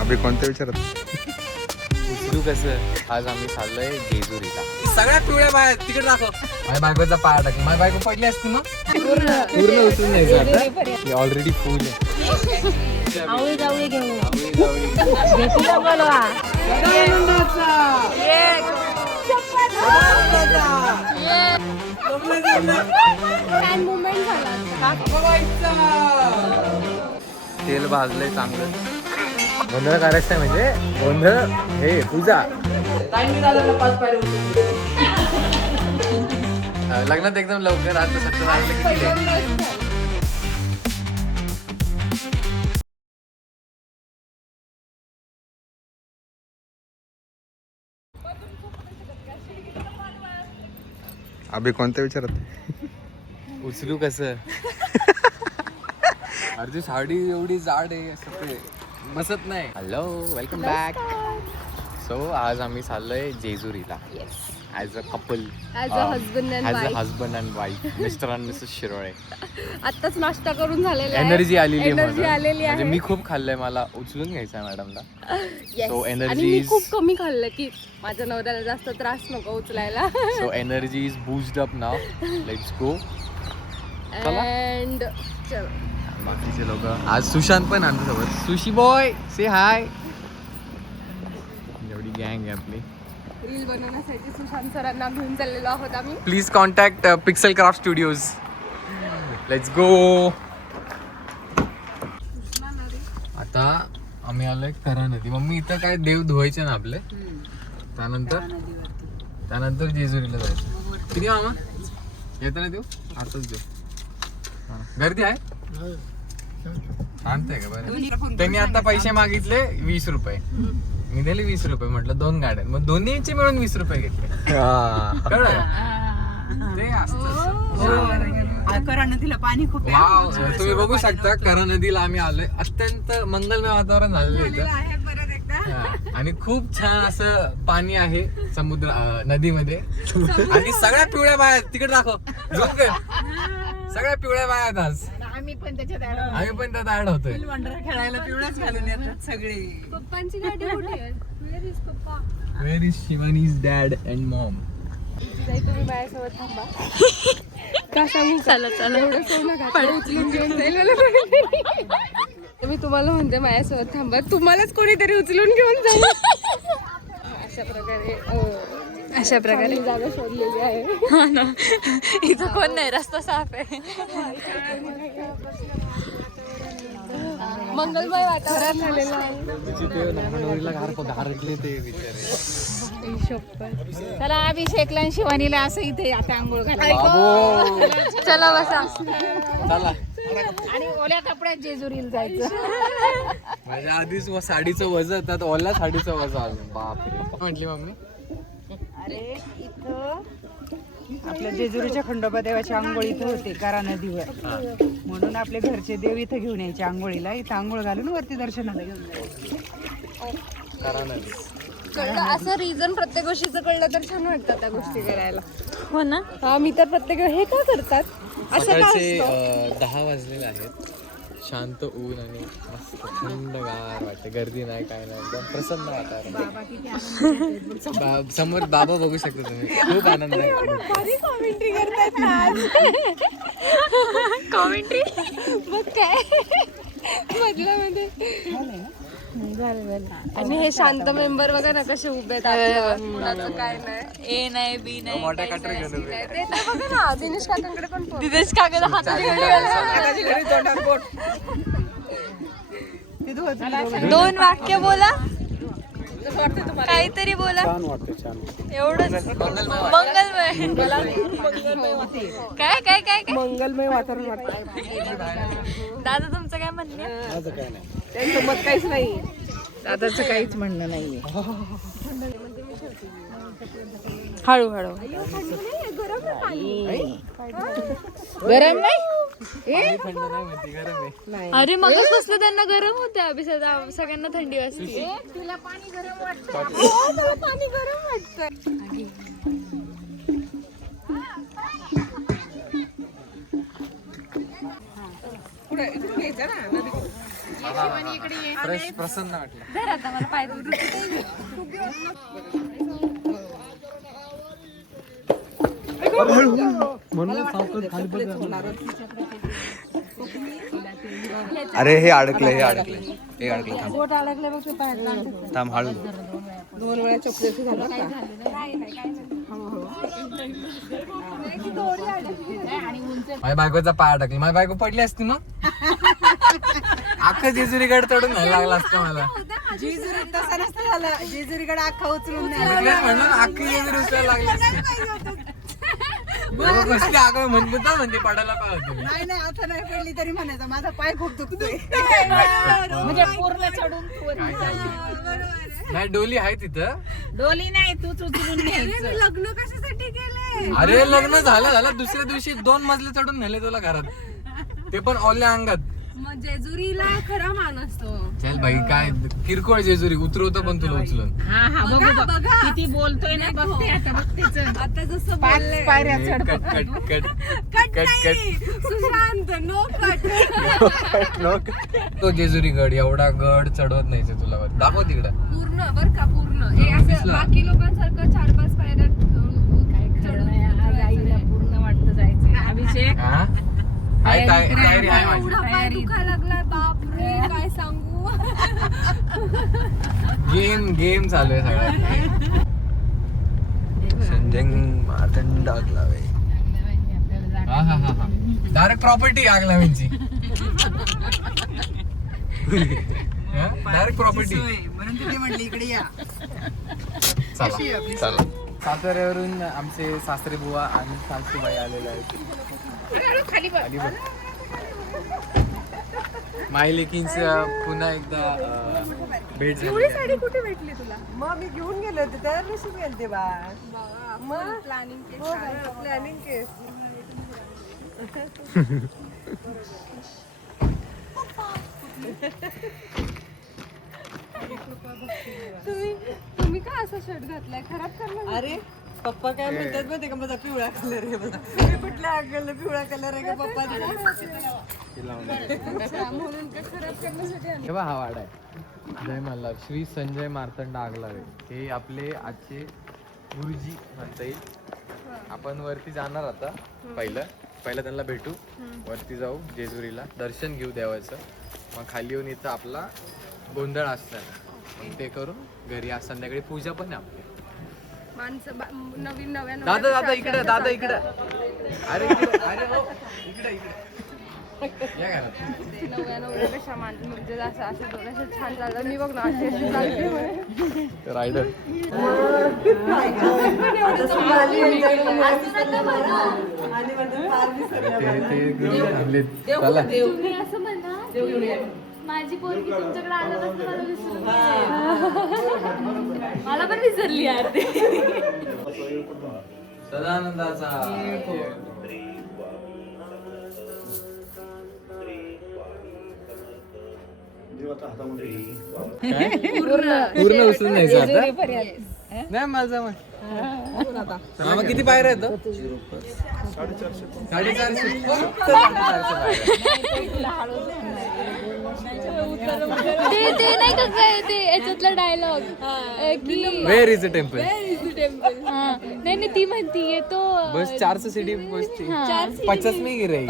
अभि कोणत्या विचारात? उचलू कसं? आज आम्ही चाललोय जेजुरीला. सगळ्या पिवळ्या बाहेर तिकडे दाखव. माझ्या बायकोचा पाय टाक. माझी बायको पडली असती मग पूर्ण उचलून नाही आता ऑलरेडी फुल आहे. आवळी जावळी घेऊ घेतला बोलवा फॅन मुवमेंट झाला. तेल भाजलंय चांगलं. गोंधळ करायचं म्हणजे गोंधळ हे पूजा. लग्नात एकदम लवकर आता सत्तर अभि कोणत्या विचारात? उचलू कसं? अरे साडी एवढी जाड आहे असं ते बसत नाही. Hello welcome back. सो आज आम्ही चाललोय जेजुरीला as a couple, as a husband and as a wife. Husband and wife, mister and Mrs Shirole. आत्ताच नाश्ता करून झालेला आहे. एनर्जी आलेली आहे एनर्जी मला. आलेली म्हणजे आहे. मी खूप खाल्लंय, मला उचलून घ्यायचं आहे मॅडमला. Yes. So आणि energy मी is- खूप कमी खाल्लं की माझ्या नवऱ्याला जास्त त्रास नको उचलायला. So energy is boosted up now. Let's go. And बाकीचे लोक आज सुशांत पण आमच्यासोबत. Sushi boy say hi. एवढी गँग आहे आपली. रील बनवण्यासाठी सुशांत सरांना घेऊन चाललेलो आहोत आम्ही. Please contact pixel craft studios. Let's go. आता आम्ही आलोय करा नदी. मम्मी इथं काय देव धुवायचे ना आपले, त्यानंतर जेजुरीला जायचं. किती मामा येताना देऊ? आताच देऊ. गर्दी आहे? शांत आहे का? बरं. त्यांनी आता पैसे मागितले 20 रुपये. मी दिले 20 रुपये. म्हटलं 2 गाड्या, मग दोन्हीचे मिळून 20 रुपये घेतले. कळलं? ते असतं. करा नदीला पाणी खूप आहे. वाव, तुम्ही बघू शकता करा नदीला आम्ही आलोय. अत्यंत मंगलमय वातावरण झालेलं इथं. आहे परत एकदा. हा. आणि खूप छान असं पाणी आहे समुद्र नदीमध्ये. आणि सगळ्या पिवळ्या बाया तिकडे दाखव. झूम कर. सगळ्या पिवळ्या बाया आहेत आज. आम्ही पण त्याच्यात आम्ही पण त्यात ऍड होतोय. वंडर खेळायला पिवळाच घालून येतात सगळे. पप्पांची गाडी कुठे आहे? Where is पप्पा? Where is Shivani's dad and mom? जाई तुम्ही माझ्यासोबत थांबा. का सांगू? चला चला. एवढं सोनं घातलं उचलून घेऊन जाईल मला कोणीतरी. मी तुम्हाला म्हणते माझ्यासोबत थांबा, तुम्हालाच कोणीतरी उचलून घेऊन जाईल. अशा प्रकारे जागा शोधलेली आहे. इथं कोण नाही, रस्ता साफ आहे. मंगलमय वातावरण झालेलं आहे. चला अभिषेकला आणि शिवानीला असं इथे आता आंघोळ घालायला. चला बसा. चला. आणि ओल्या कपड्यात जेजुरीला जायचं. माझ्या आधीच साडीचं वजन, त्यात ओल्या साडीचं वजन आलं. बापरे. म्हटली मम्मी अरे इथं आपल्या जेजुरीच्या खंडोबा देवाची आंघोळ इथं होते करा नदीवर. म्हणून आपले घरचे देव इथं घेऊन यायचे आंघोळीला. इथं आंघोळ घालून वरती दर्शनाला घेऊन जायचे. करा नदी. कळलं असं रिझन प्रत्येक गोष्टीचं कळलं तर छान वाटतं त्या गोष्टी करायला. हो ना. हा मी तर प्रत्येक हे का करतात असं का सकाळचे असतं? 10 वाजलेले आहेत. शांत ऊन आणि मस्त थंडगार वाटते. गर्दी नाही, काय नाही, एकदम प्रसन्न वातावरण. समोर बाबा बघू शकता तुम्ही. खूप आनंद आहे. भारी कॉमेंट्री करतात ना आज. कॉमेंट्री मग काय मधल्या मध्ये झालं. आणि हे शांत मेंबर बघा ना कसे उभे आहेत आपल्यावर. कुणाचं काय नाही, ए नाही बी नाही. मोठ्या कटरी घेऊन उभे. ते तर बघा ना दिनेश काकांकडे पण पोर. दिनेश कागद हाताची दोन वाक्य बोला, काहीतरी बोला. एवढंच. मंगलमय. काय काय काय काय मंगलमय वातावरण वाटतं. दादा तुमचं काय म्हणणं आहे? त्यांचं मत काहीच नाही. दादाचं काहीच म्हणणं नाहीये. हळू हळू. गरम नाही. थंड नाही म्हणते, गरम आहे. अरे मगच बसलं त्यांना गरम होते. अभिषेक सगळ्यांना थंडी वाजते. तुला पाणी गरम वाटतं. पाणी गरम वाटतं. पुढे इथून घ्यायचं ना. फ्रेश प्रसन्न वाटलं. धर आता मला पाय अरे हे अडकलं थांब बोट अडकले बघ ते पायात. थांब हळू. 2 वेळा चॉकलेट झालं का? माझ्या बायकोचा पाय अडकला. माझी बायको पडली असती मग अख्खं जेजुरी गड चढून नाही लागला असतं मला. जेजुरी तसं नसतं झालं. जेजुरीकडे अख्खा उचलून नाही. म्हणून अख्खी जेजुरी उचलायला लागली असती. कसली आगं म्हणते पडायला पाहिजे. नाही नाही आता नाही पडली तरी म्हणायचं माझा पाय खूप दुखतोय. म्हणजे पूर्ण चढून नाही डोली आहे तिथं. डोली नाही तूच उचलून न्यायचं. लग्न कशासाठी केलंय? अरे लग्न झालं दुसऱ्या दिवशी 2 मजले चढून नेले तुला घरात, ते पण ओल्या अंगात. मग जेजुरीला खरा मान असतो. चल भाई काय किरकोळ जेजुरी उतरवतो पण तुला उचलून. बघा किती बोलतोय ना बघते आता जसं 5 बोलले. पायऱ्या चढ. Sushant no cut. तो जेजुरी गड एवढा गड चढवत नाही ते तुला. दाखव तिकडं पूर्ण बर का पूर्ण हे असं दिसलं? बाकी लोकांसारखं 4-5 पायऱ्या पूर्ण वाटतं जायचं. अभिषेक हा? आहे तयारी आहे माझी. एवढा पाय दुखायला लागलाय बापरे काय सांगू. गेम चालू आहे सगळं. संजय मार्तंड लागलावे. हा डायरेक्ट प्रॉपर्टी आगला म्हणजे डायरेक्ट प्रॉपर्टी. म्हणून तिथे म्हटली इकडे या. चला साताऱ्यावरून आमचे सासरे बुवा आणि सासूबाई आलेले आहेत. मायलेकींच पुन्हा एकदा भेट झाली. साडी कुठे भेटली तुला? मग मी घेऊन गेले होते तर नसून गेलते बा. मग प्लॅनिंग केस. तुम्ही का असा शर्ट घातलाय? खराब करणार. अरे पप्पा काय म्हणतात माहिती का माझा पिवळा कलर आहे. मी कुठल्या कलर पिवळा कलर आहे का पप्पा. म्हणून का खराब करण्यासाठी. तेव्हा हा वाडा आहे. जय मल्हार श्री संजय मार्तंड आगलावे हे आपले आजचे गुरुजी म्हणता येईल. आपण वरती जाणार आता. पहिलं त्यांना भेटू, वरती जाऊ जेजुरीला, दर्शन घेऊ देवाचं. मग खाली येऊन इथं आपला गोंधळ असणार, मग ते करून घरी आज संध्याकाळी पूजा पण आहे आपली. माणसं नव्या दादा इकडे अरे हो इकडे या घरात. नवऱ्यापेक्षा म्हणजे असं थोडंसं छान चाललं. मी बघ ना अशी चालते रायडर. तुम्ही असं म्हणा माझी पोरगी तुमच्याकडे आल्यापासून मला विसरून गेली. मला पण विसरली यार ते. सदानंदाचा पूर्ण उचलून नाही आता. नाही माझा मग किती पायऱ्या आहेत? 450. ते नाही का काय ते याच्यातला डायलॉग की वेअर इज अ टेम्पल. नाही ती म्हणती येतो बस 400 सीढ़ी बसची 50 में गिरेगी.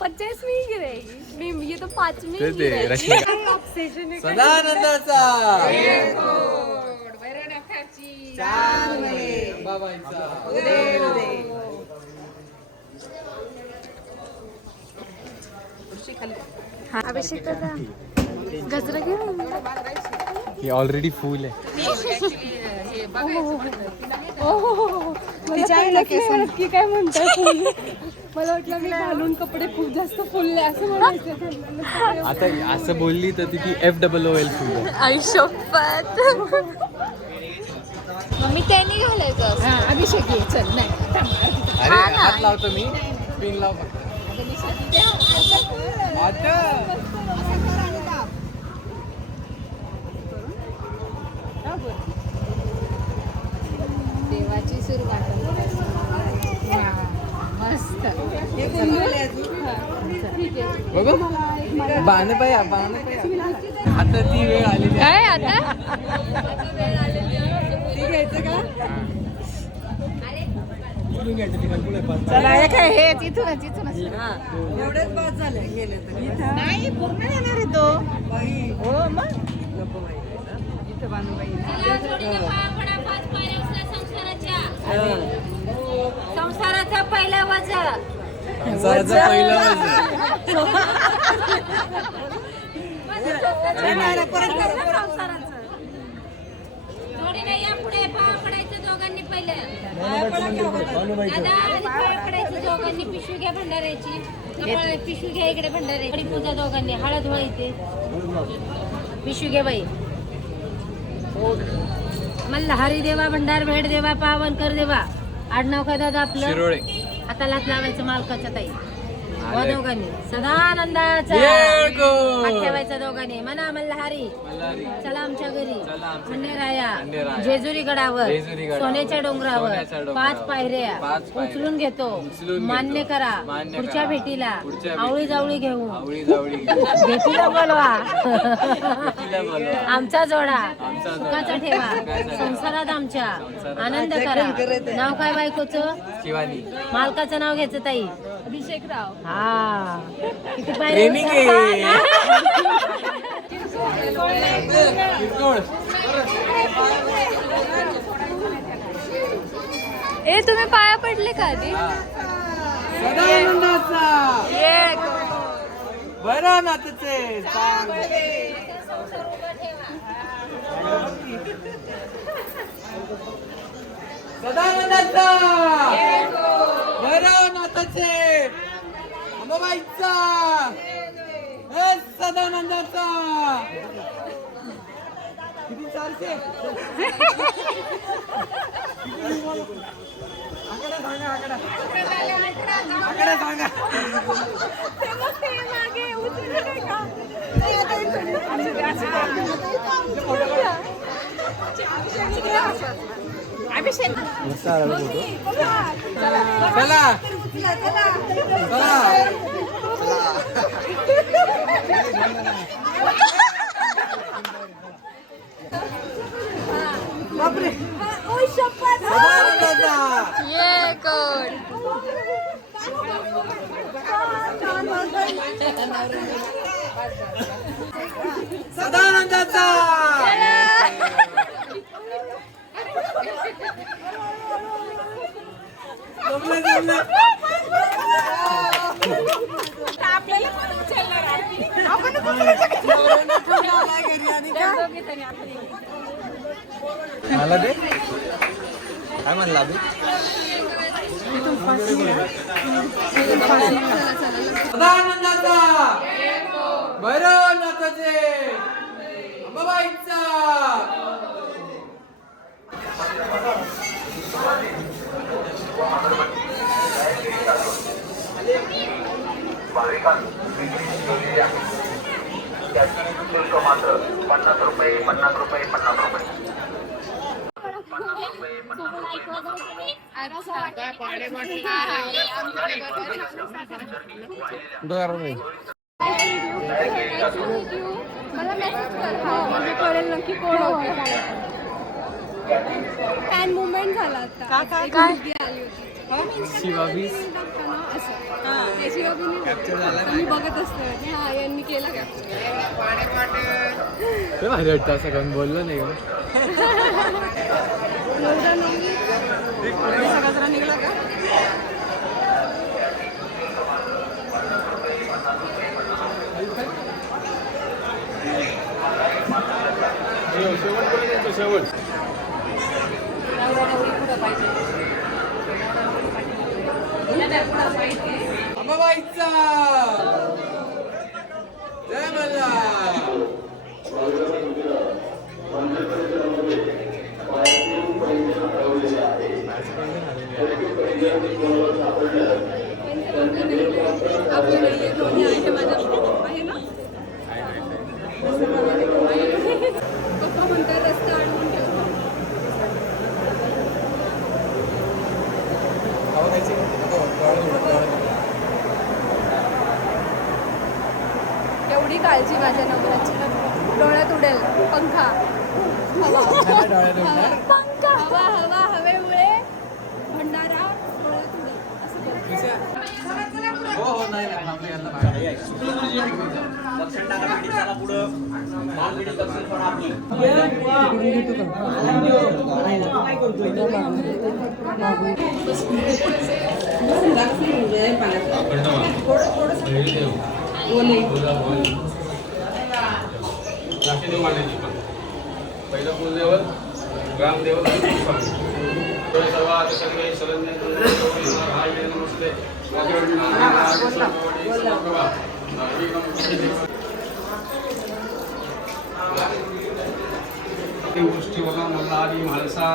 50 में ही गिरेगी. ये तो 5 में ही ते गिरेगी. सदानंदाचा बाबांचा अभिषेक दादा गजरा घेऊन ही ऑलरेडी फुल आहे. की काय म्हणतात. मला वाटलं मी घालून कपडे खूप जास्त फुलले असं म्हणायचं. आता असं बोलली तर ती FOOL फुल आहे. आयुष्यपत मम्मी त्यांनी घालायचं. अभिषेक ये चल. नाही अरे हात लावतो मी, पिन लाव फक्त. देवाची सुरुवात. मस्त. बघू बाण पाय आता ती वेळ आलेली काय आता चला हे काय हेच इथूनच एवढेच बस झाले गेले तर नाही पूर्ण येणार आहे तो हो मग नको बाई इथं बांधू बाई संसाराचा पहिला वजा संसाराचं पहिलं जोडीने या पुढे पाय पडायचं दोघांनी पहिले दादा आधी पाय पडायचं दोघांनी पिशवी घ्या भंडाऱ्याची पिशवी घ्या इकडे भंडाऱ्याची पूजा दोघांनी हळद व्हायचे पिशवी घे बाई मल्हारी देवा भंडार भेट देवा पावन कर देवा आडनाव काय दादा आपलं शिरोळे आता लाच लावायचं मालकाच्या ताई व दोघांनी सदानंदाचा येळकोट. हात ठेवायचा दोघांनी मना मल्हारी चला आमच्या घरी खंडेराया जेजुरी गडावर सोन्याच्या डोंगरावर 5 पायऱ्या उचलून घेतो मान्य करा पुढच्या भेटीला आवळी जावळी घेऊ भेटीला बोलवा आमचा जोडा सुखाचा ठेवा संसारात आमच्या आनंद करा नाव काय बायकोचं शिवानी मालकाचं नाव घ्यायचं ताई अभिषेकराव हा किती पायऱ्या ट्रेनिंग आहे ए तुम्ही पाया पडले का आधी बरं ना तुझे सदानंदाचा बरं नाताचे अंबाबाईचा सदानंदाचा किती चालते आकडा सांगा आकडा सांगा चला बापरे ये कोण सदानंदाचा मला दे काय म्हणला अभि सदानंदाचा भैरवनाथाचे अंबाबाईचा शुल्क मात्र 50 रुपये 50 रुपये 50 रुपये मला मेसेज कर म्हणजे कळेल नक्की कोण होते फॅन मुवमेंट झाला आता काय आली होती शिवाबीस मी बघत असते हा यांनी केलं भारी वाटतं असं कोण बोललं नाही निघला का शेवट अंबाबाईचा जय मला पप्पा म्हणतात रस्ता अडवून ठेवतो एवढी एवढी काळजी माझ्या नवऱ्याची. डोळ्यात उडेल पंखा. हवा पंखा हवा हवा हवेमुळे भंडारा डोळ्यात उडेल असं करू. हो हो नाही नाही थांबले यांना बाहेर. पहिलं कुलदेव ग्रामदेव गोष्टीवरून मल्हारी म्हाळसा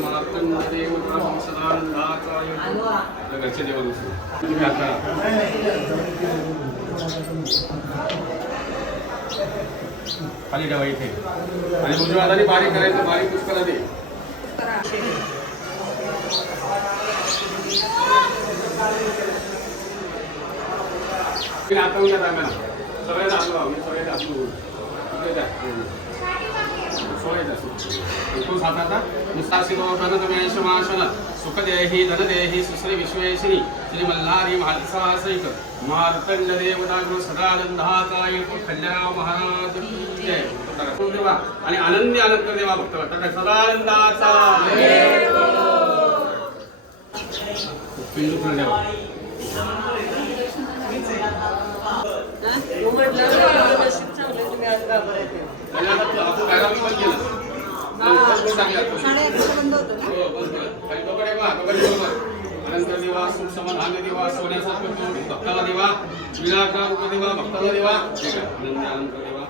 मार्तंडेव सदानंदाचा घरचे देव तुम्ही आता खाली ठेवा इथे आणि उजव्या हाताने बारीक करायचं. बारीक पुष्कळ दे. आता उद्या टाकायला सगळ्यात आपलं सगळ्यात आपलं तू साताचा सुखदेही धनदेही सुश्री विश्वेशिनी श्री मल्हारी महालसासैक मार्तंड देवता सदानंदाचा खंडराव महाराज देवा आणि आनंदी आनंद देवा भक्त सदानंदाचा पिंडू देवा अनंत देवा सुख समाधान देवा सोन्याचा भक्ताला देवा विनाकार रूप देवा भक्ताला देवा अनंत देवा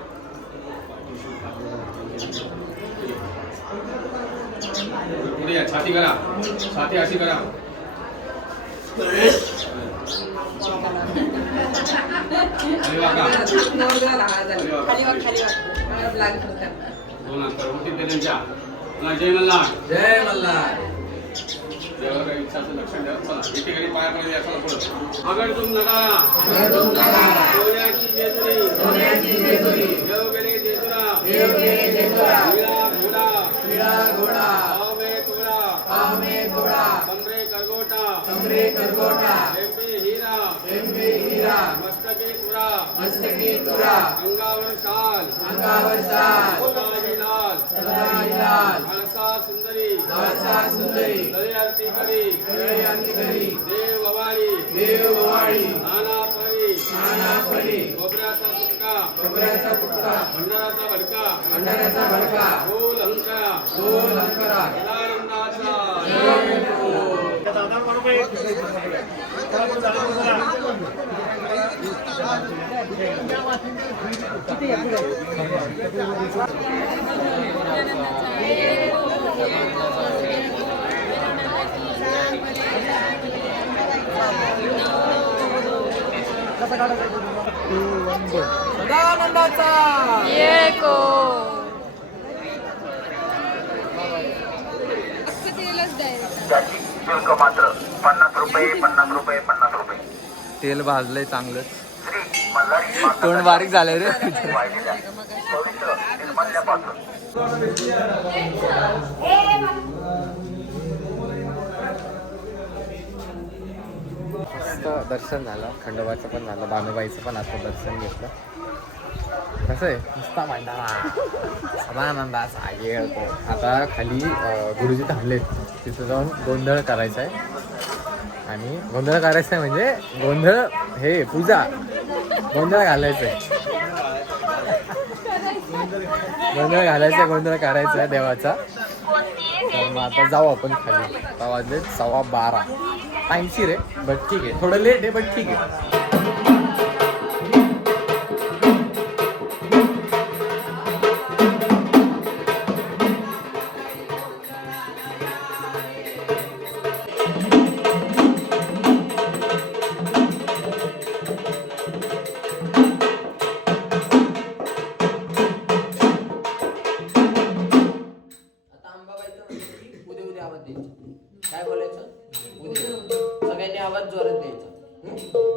पुढे या. छाती करा. छाती अशी करा. जय मल्हार. जय मल्हार. देवाला काही इच्छाचं लक्षण द्या. चला एके घरी पाया पडले याचा पुढं अगर तुम नगारा सोन्याची जेजुरी देवगेले जेजुरा वीरा घोडा पाव में घोडा कमरे करगोटा एम्बे हीरा मस्तके तुरा अंगावर शाल सदाई लाल हळसा सुंदरी दही आरती करी देव भवानी नाना परी खोबऱ्याचा फुटका भंडाराचा भडका बोल अंकरा सदानंदाचा सदानंदाचा येको त्याची शुल्क मात्र 50 रुपये. तेल भाजलंय चांगलं. श्री मल्हारी माता तोंड बारीक झालंय रे. वाहिलेल्या पवित्र निर्मल्यापासून मस्त दर्शन झालं. खंडोबाचं पण झालं. बानुबाईचं पण आता दर्शन घेतलं. कसं आहे नुसता भंडारा सदानंदाचा येतो. आता खाली गुरुजी थांबलेत. तिथं जाऊन गोंधळ करायचा आहे. आणि गोंधळ करायचं आहे म्हणजे गोंधळ हे पूजा गोंधळ घालायचं आहे. गोंधळ करायचा आहे देवाचा. तर मग आता जाऊ आपण खाली. आता वाजले 12:15. टाईमशी रे बट ठीक आहे. थोडं लेट आहे बट ठीक आहे. काय बोलायचं सगळ्यांनी आवाज जोरात द्यायचा.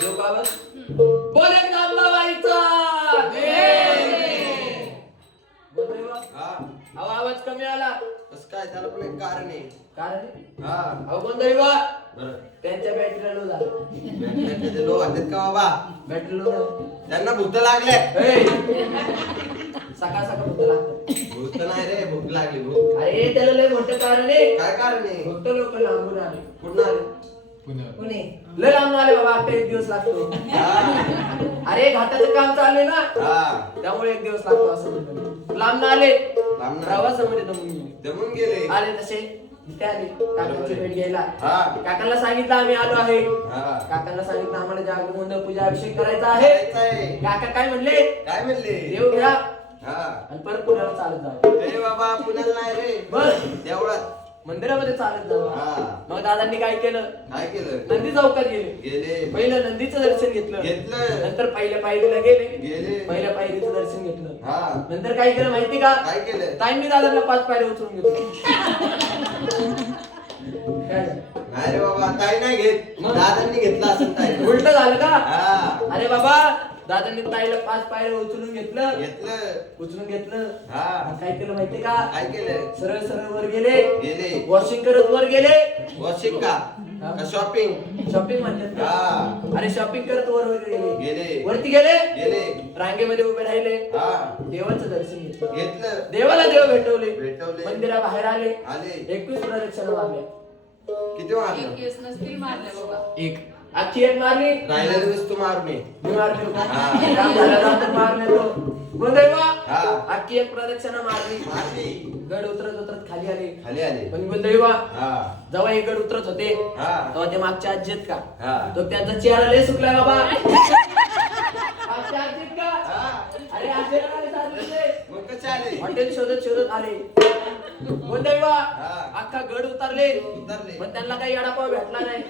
देऊ का आवाज? बोले अंबाबाईचा अहो आवाज कमी आला. कसं काय त्याला पण एक कारण आहे. कारण हा अहो गोंधळी बा बरं त्यांच्या बॅटरीला लो झाला. बॅटरी लो वाटत का बाबा? बॅटरी लो झाला. त्यांना भूत लागले. सकाळ सकाळ भूत लागतं. भूत नाही रे, भूक लागली भूक. अरे त्याला लय मोठं कारण आहे. काय कारण आहे? फक्त लोक लांबून आले. कुठं आले? पुणे लय लांबून आले बाबा. आता 1 दिवस लागतो. अरे घाटाचं काम चाललंय ना, त्यामुळे 1 दिवस लागतो असं म्हणतो. लांब आले प्रवासामध्ये दमून गेले. आले तसे इथे आले काकांची भेट घ्यायला. काकांना सांगितलं आम्ही आलो आहे. काकांना सांगितलं आम्हाला जागरण पूजा अभिषेक करायचा आहे. काका काय म्हणले? काय म्हणले? देव घ्या हा आणि परत पुण्याला चालत जावं. अरे बाबा पुण्याला नाही रे, बर देवळात मंदिरामध्ये चालत जावं. मग दादांनी काय केलं? काय केलं? नंदी चौकात गेले. गेले. पहिलं नंदीचं दर्शन घेतलं. नंतर पहिल्या पायरीला गेले. पहिल्या पायरीचं दर्शन घेतलं. नंतर काय केलं माहिती का? काय केलं? ताईंनी दादांना 5 पायऱ्या उचलून घेतलं. नाही रे बाबा, ताई नाही घेत, दादांनी घेतला असं ताई. उलट झालं का? अरे बाबा दादांनी ताईला 5 पायऱ्या उचलून घेतलं. उचलून घेतलं. काय केलं माहिती का? काय केलं? सरळ सरळ वर गेले. वॉशिंग करत वर गेले. वॉशिंग का शॉपिंग? शॉपिंग म्हणतात का? अरे शॉपिंग करत वर गेले. वरती गेले. गेले. रांगेमध्ये उभे राहिले. देवाचं दर्शन घेतलं. देवाला देव भेटवले. भेटवले. मंदिराबाहेर आले. 21 प्रदक्षिणा मारल्या. किती मारलं? एक अख्खी एक मारली. राहिलेली वस्तू मारू नये. मी मारली होती. काम झाल्यानंतर मारले तो. गुंदैवा अख्खी एक प्रदक्षिणा मारली. गड उतरत उतरत खाली आले. पण गुंदैवा जेव्हा हे गड उतरत होते तेव्हा ते मागच्या आजी आहेत का, तो त्यांचा चेहरा लय सुकलाय बाबा. मागच्या आजी आहेत का? अरे आजीला काय सांगितले? मग कसे आले? हॉटेल शोधत शोधत आले. गुंदैवा अख्खा गड उतरले. पण त्यांना काही वडापाव भेटला नाही.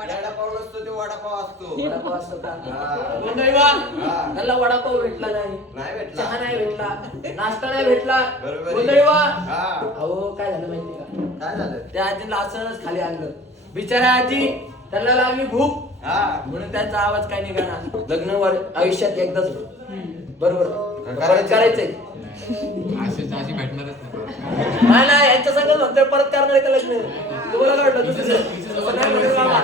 वडापाव नसतो, तो वडापाव असतो. वडापाव असतो का? गुंदैवा त्यांना वडापाव भेटला नाही. नाही भेटला. चहा नाही भेटला. नाश्ता नाही भेटला. गुंदैवा अहो काय झालं माहिती का? काय झालं? त्या आजीला असंच खाली आणलं. बिचारा आजी त्यांना लागली भूक म्हणून त्यांचा आवाज काय निघाला. लग्न आयुष्यात एकदाच बरोबर करायचंय. अशी भेटणारच नाही नाही यांच्या संग म्हणतोय परत करणार का लग्न? तुम्हाला काय वाटलं? दुसरं नाही म्हणत बाबा.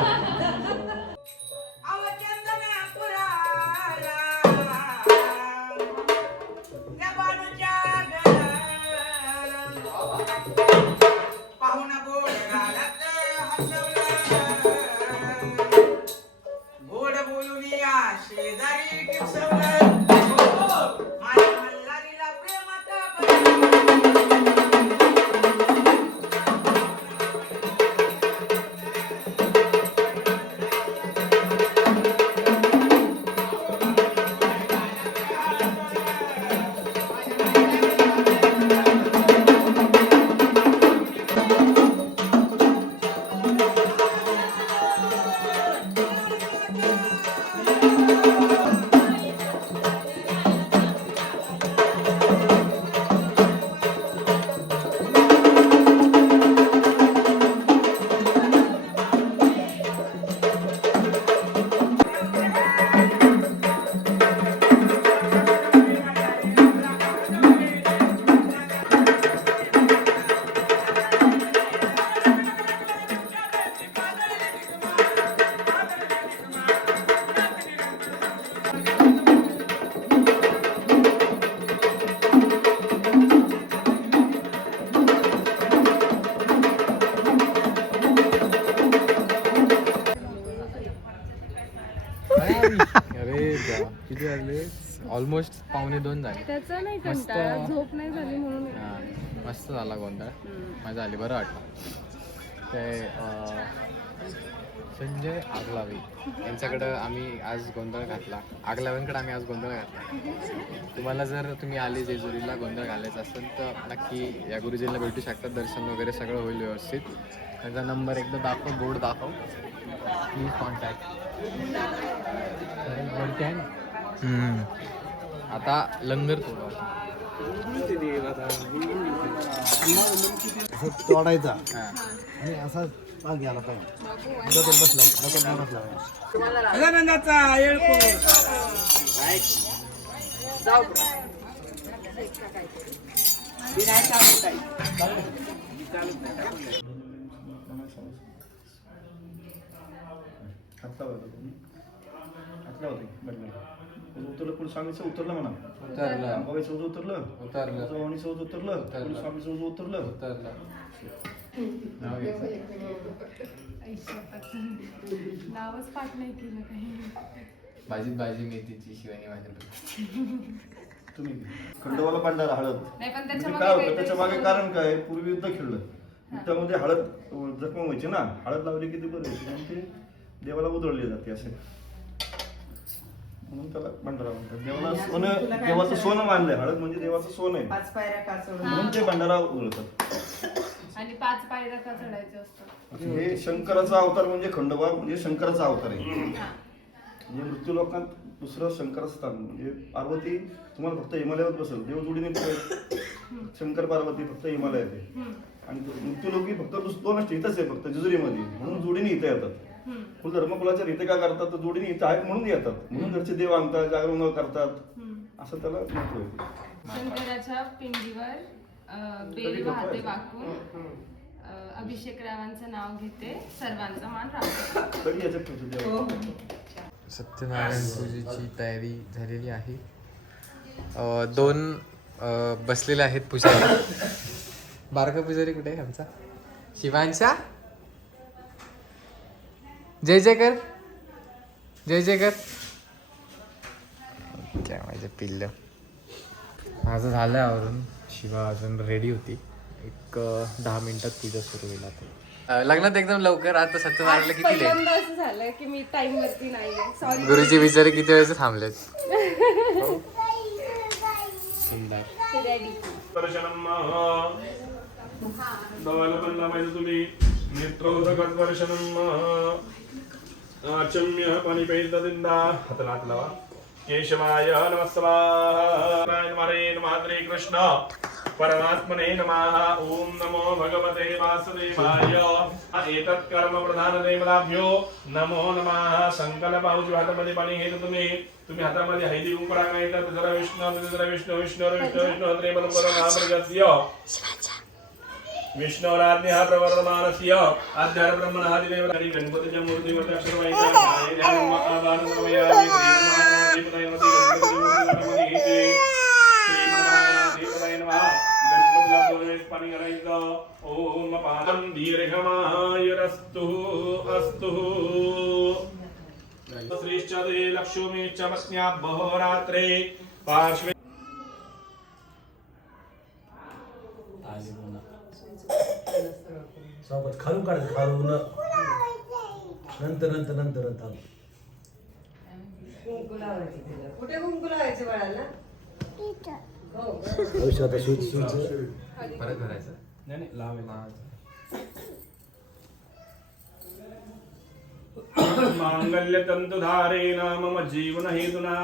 गोड बोलून या शेजारी किती वाजले? ऑलमोस्ट 1:45 झाले. त्याचा नाही मस्त. कंटाळा, झोप नाही झाली म्हणून. मस्त झाला गोंधळ. मजा आली, बरं वाटलं. ते संजय आगलावे यांच्याकडं आम्ही आज गोंधळ घातला. आगलाव्यांकडे आम्ही आज गोंधळ घातला. तुम्हाला जर तुम्ही आले जेजुरीला गोंधळ घालायचा असेल तर नक्की या गुरुजींना भेटू शकतात. दर्शन वगैरे सगळं होईल व्यवस्थित. त्यांचा नंबर एकदा दाखव, बोर्ड दाखव, प्लीज कॉन्टॅक्ट. आता लंगर तोडायचा आणि असा भाग घ्यायला पाहिजे. बसला सदानंदाचा येळकोट. एक्स्ट्रा काहीतरी. ती नाही चालत ताई. हातला होता तुम्ही हातला होता उतरलं पुढे स्वामीचं उतरलं म्हणा उतरलं अंबाबाई चौज उतरलं उतरलं जवानी चौज उतरलं उतरलं. स्वामी चौज उतरलं उतरलं नाव घ्यायचं. नावच पाठ नाही केलं काही. भाजीत भाजी मेथीची शिवानी माझ्याकडे. तुम्ही खंडोबाला पांढरा हळद नाही पण म्हणजे त्याच्या काय मागे होतं त्याच्या मागे काहीतरी कारण काय पूर्वी युद्ध खेळलं युद्धामध्ये हळद जखम व्हायची ना हळद लावली किती बरं व्हायची म्हणून ते देवाला उधळली जाते असे म्हणून त्याला भंडारा म्हणतात देवाला सोनं देवाचं सोनं मानलंय हळद म्हणजे देवाचं सोनं आहे 5 पायऱ्या का सोडून म्हणून ते भंडारा उधळतात आणि 5 पायऱ्या का चढायचं असतं. हे शंकराचा अवतार म्हणजे खंडोबा म्हणजे शंकराचा अवतार आहे म्हणजे मृत्यू लोकांत दुसरं शंकराचं स्थान म्हणजे पार्वती तुम्हाला फक्त हिमालयात बसेल देव जोडीने शंकर पार्वती फक्त हिमालयात आहे आणि मृत्यू लोकी फक्त दोनच इथंच आहे फक्त जेजुरीमध्ये म्हणून जोडीने इथे येतात फुल धर्मकुलाच्या इथे काय करतात तर जोडीने इथं आहेत म्हणून येतात म्हणून घरचे देव आणतात जागरण करतात असं त्याला महत्व आहे. शंकराच्या पिंडीवर बेल वाहते वाकून अभिषेक रावांचं नाव घेते सर्वांचा मान राखते. तरी याच्यात ठेवतो देव. सत्यनारायण पूजेची तयारी झालेली आहे. 2 बसलेले आहेत पुजारी. बारका पुजारी कुठे आहे आमचा शिवांशा? जय जय कर जय जय कर. काय माझं पिल्लं. माझं झालं आवरून. शिवा अजून रेडी होती. एक 10 मिनिटात पूजा सुरू होईल आता. लग्नात एकदम लवकर. आता सत्यनारायणला किती लेट. पहिल्यांदा असं झालं की मी टाइम वरती नाहीये. सॉरी. गुरुजी बिचारे किती वेळेचे थांबलेत. सुंदर. दर्शनम डोळ्याला पण लावायचं तुम्ही नेत्रोदक दर्शनम आचम्य पाणी प्यायचं दिंदा हाताला हात लावा. केशवाय नमस्कार मारे मात्रे कृष्ण परमात्मने नमः. ओम नमो भगवते वासुदेवाय. एतत् कर्म प्रधान देवताभ्यो नमो नमः. संकल्प औषध हातामध्ये पाणी घेतो तुम्ही हातामध्ये हळदी कुंकू टाकायचं. जरा विष्णू जरा विष्णू विष्णू विष्णू विष्णू त्रिपद महाप्रगत्य विष्णोराज्ञः प्रवर्तमानस्य आद्यार ब्रह्मणादिदेव गणपतीच्या मूर्तीमध्ये अक्षर पाणी घालायचं. ओम पादं दीर्घमायुरस्तु अस्तु. श्रीश्च दे लक्ष्मीश्च पत्न्या बहोरात्रे पार्श्वे सोबत खालून काढायचं खालून नंतर नंतर नंतर नंतर कुंकू लावायची तिला. कुठे कुंकू लावायचे बाळाला? औषध स्विच परत भरायचं. नाही लावेल. मांगल्य तंतुधारे नाम जीवन हेतुना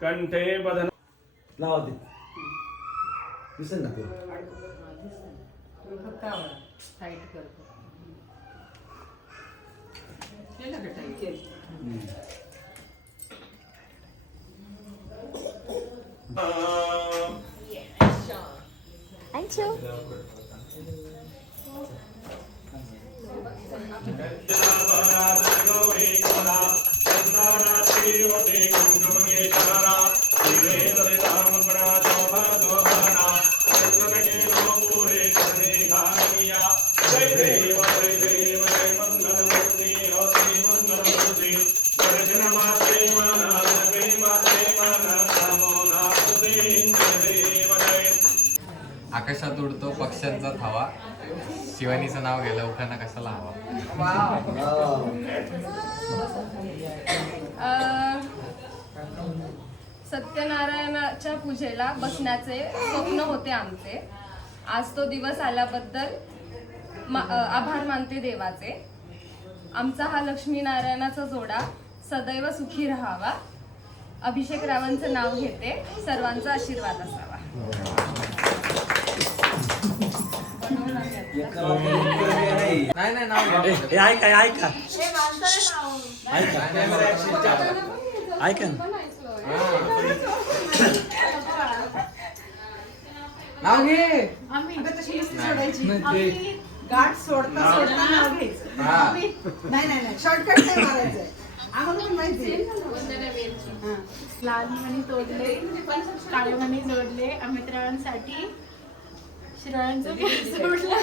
कंठे बधन लावा ते दिसेल ना ते फक्त आवडा टाईट करतो. केलं का टाईट? केलं. आकाशात उडतो पक्ष्यांचा थावा. शिवानीचं नाव घ्यायला उखाणा कशाला हवा. सत्यनारायणाच्या पूजेला बसण्याचे स्वप्न होते आमचे. आज तो दिवस आल्याबद्दल आभार मानते देवाचे. आमचा हा लक्ष्मीनारायणाचा जोडा सदैव सुखी राहावा. अभिषेक रावांचं नाव घेते. सर्वांचा आशीर्वाद असावा. नाही नाही नाव घ्या. ऐका ऐका ऐका ऐका ना नाव घे आता तशी नुसती सोडायची गाठ सोडता सोडता नाव घ्यायचं हा नाही शॉर्टकट नाही मारायचं आम्हाला पण माहिती लाल मणी तोडले काळे मणी जोडले अमित्रांसाठी शिराळ्यांचं सोडलं